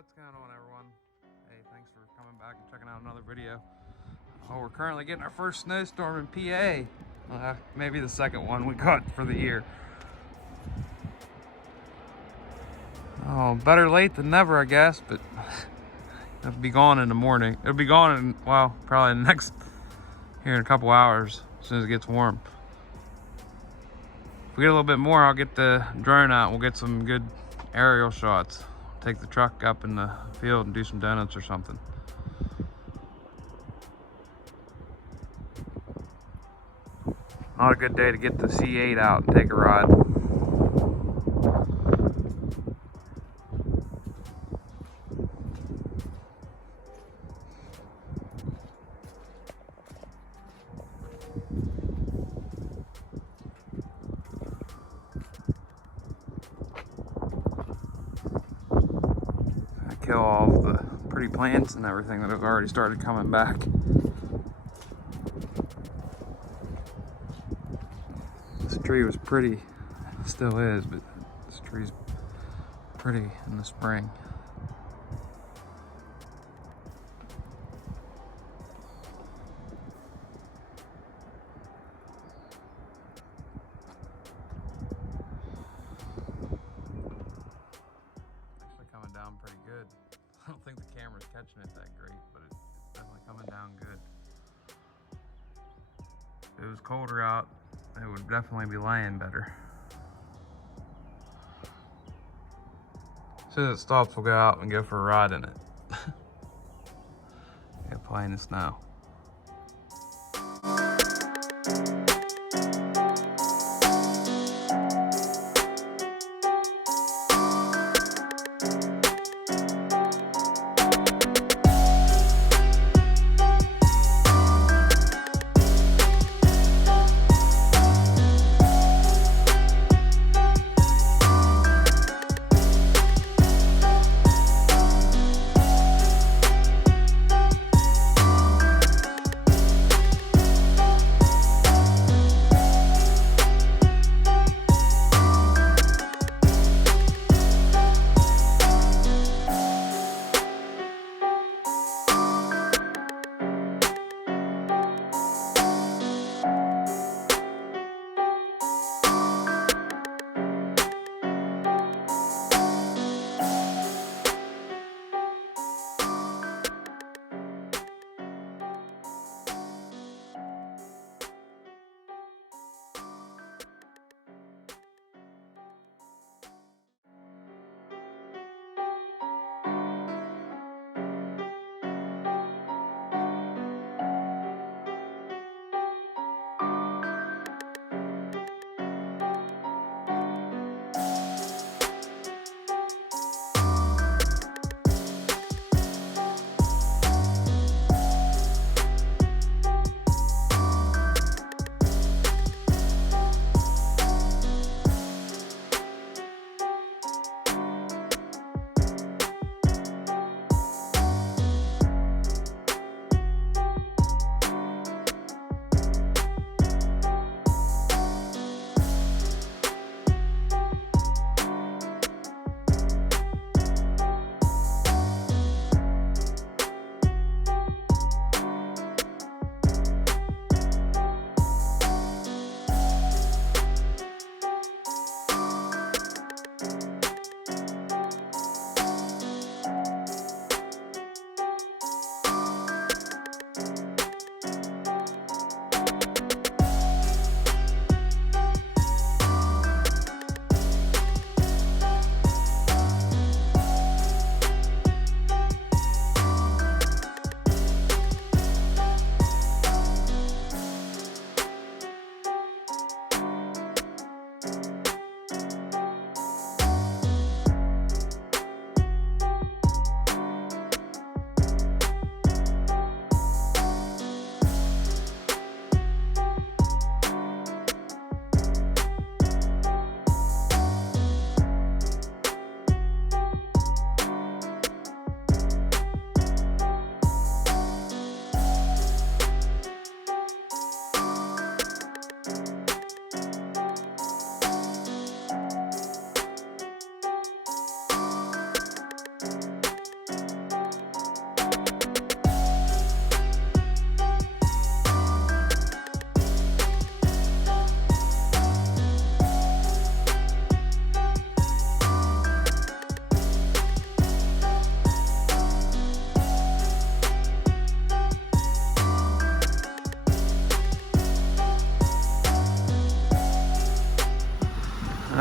What's going on, everyone? Hey, thanks for coming back and checking out another video. Oh, we're currently getting our first snowstorm in PA. Maybe the second one we got for the year. Oh, better late than never, I guess, but it'll be gone in the morning. It'll be gone in, well, probably here in a couple hours, as soon as it gets warm. If we get a little bit more, I'll get the drone out and we'll get some good aerial shots. Take the truck up in the field and do some donuts or something. Not a good day to get the C8 out and take a ride. Kill all of the pretty plants and everything that have already started coming back. This tree was pretty, still is, but this tree's pretty in the spring. Coming down pretty good. I don't think the camera's catching it that great, but it's definitely coming down good. If it was colder out, it would definitely be laying better. As soon as it stops, we'll go out and go for a ride in it. Get play in the snow.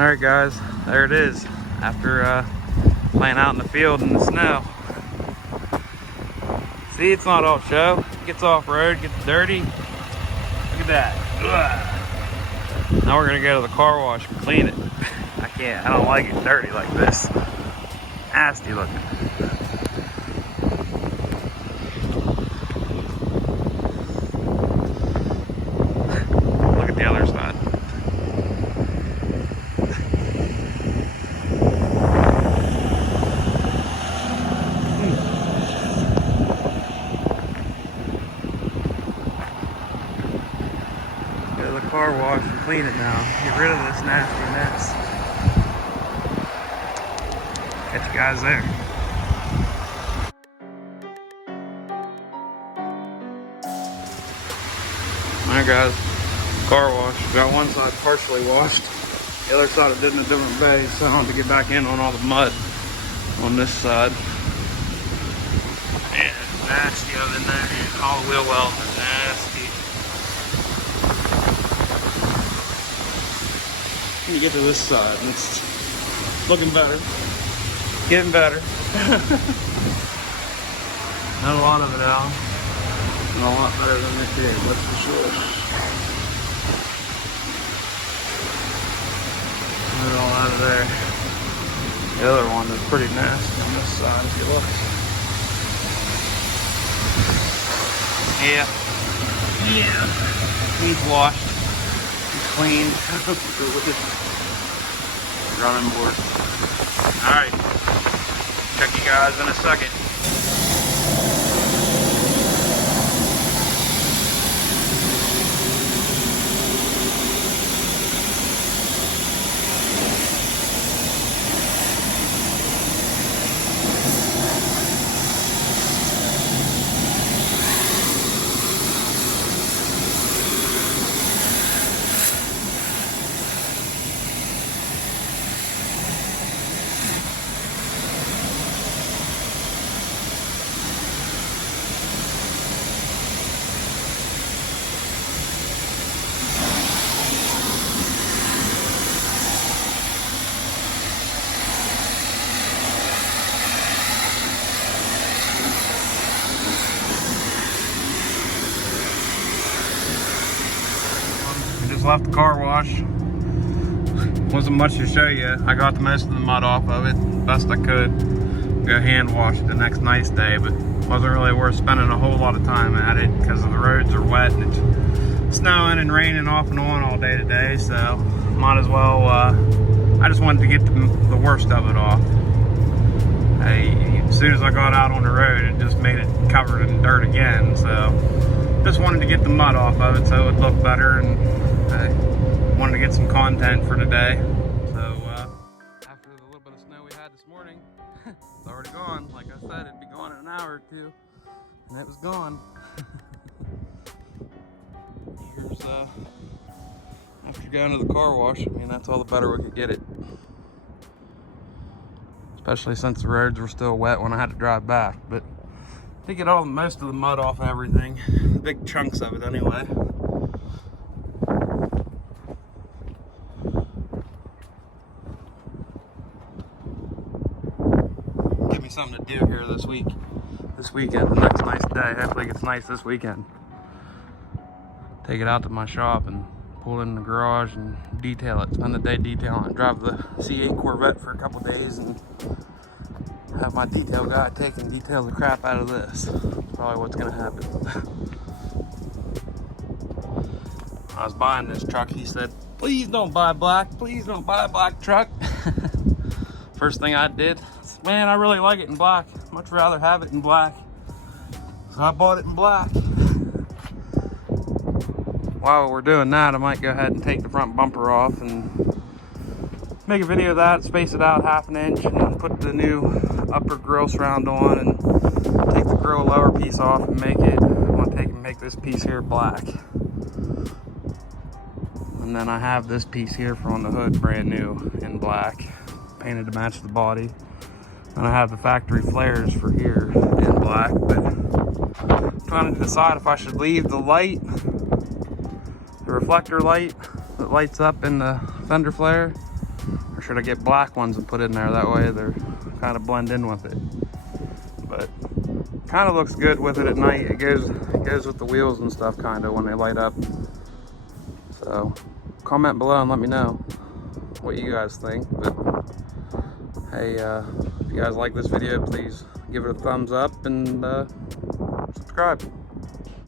Alright guys, there it is. After playing out in the field in the snow. See, it's not all show. It gets off-road, gets dirty. Look at that. Ugh. Now we're gonna go to the car wash and clean it. I don't like it dirty like this. Nasty looking. Look at the other side. Go to the car wash and clean it now. Get rid of this nasty mess. Catch you guys there. Alright guys, car wash. Got one side partially washed. The other side I did in a different bay, so I have to get back in on all the mud on this side. Yeah, it's nasty out in there. All the wheel wells are nasty. Let me get to this side, and it's looking better. Getting better. Not a lot of it out. And a lot better than it did, that's for sure. Get it all out of there. The other one is pretty nasty on this side if you look. Yeah. Needs washed. Needs cleaned. Look at running board. Alright. Check you guys in a second. Just left the car wash. Wasn't much to show you. I got the most of the mud off of it best I could. Go hand wash it the next nice day, but wasn't really worth spending a whole lot of time at it because the roads are wet and it's snowing and raining off and on all day today, so might as well, I just wanted to get the worst of it off. As soon as I got out on the road, it just made it covered in dirt again, so just wanted to get the mud off of it so it would look better, and I wanted to get some content for today. So after the little bit of snow we had this morning, it's already gone. Like I said, it'd be gone in an hour or two, and it was gone. Here's after going to the car wash, I mean, that's all the better we could get it. Especially since the roads were still wet when I had to drive back, but to get most of the mud off everything, big chunks of it anyway. Give me something to do here this weekend, the next nice day. Hopefully it gets nice this weekend. Take it out to my shop and pull it in the garage and detail it. Spend the day detailing it. Drive the C8 Corvette for a couple days and have my detail guy take and detail the crap out of this. That's probably what's gonna happen. I was buying this truck, he said, please don't buy black, please don't buy a black truck. First thing I did, man, I really like it in black. Much rather have it in black. So I bought it in black. While we're doing that, I might go ahead and take the front bumper off and make a video of that, space it out 1/2 inch, and put the new upper grill surround on and take the grill lower piece off and make it, I want to take and make this piece here black. And then I have this piece here from the hood brand new in black, painted to match the body. And I have the factory flares for here in black, but I'm trying to decide if I should leave the light, the reflector light that lights up in the fender flare, sure to get black ones and put in there. That way they're kind of blend in with it. But kind of looks good with it at night. It goes with the wheels and stuff kind of when they light up. So comment below and let me know what you guys think. But hey, if you guys like this video, please give it a thumbs up and subscribe.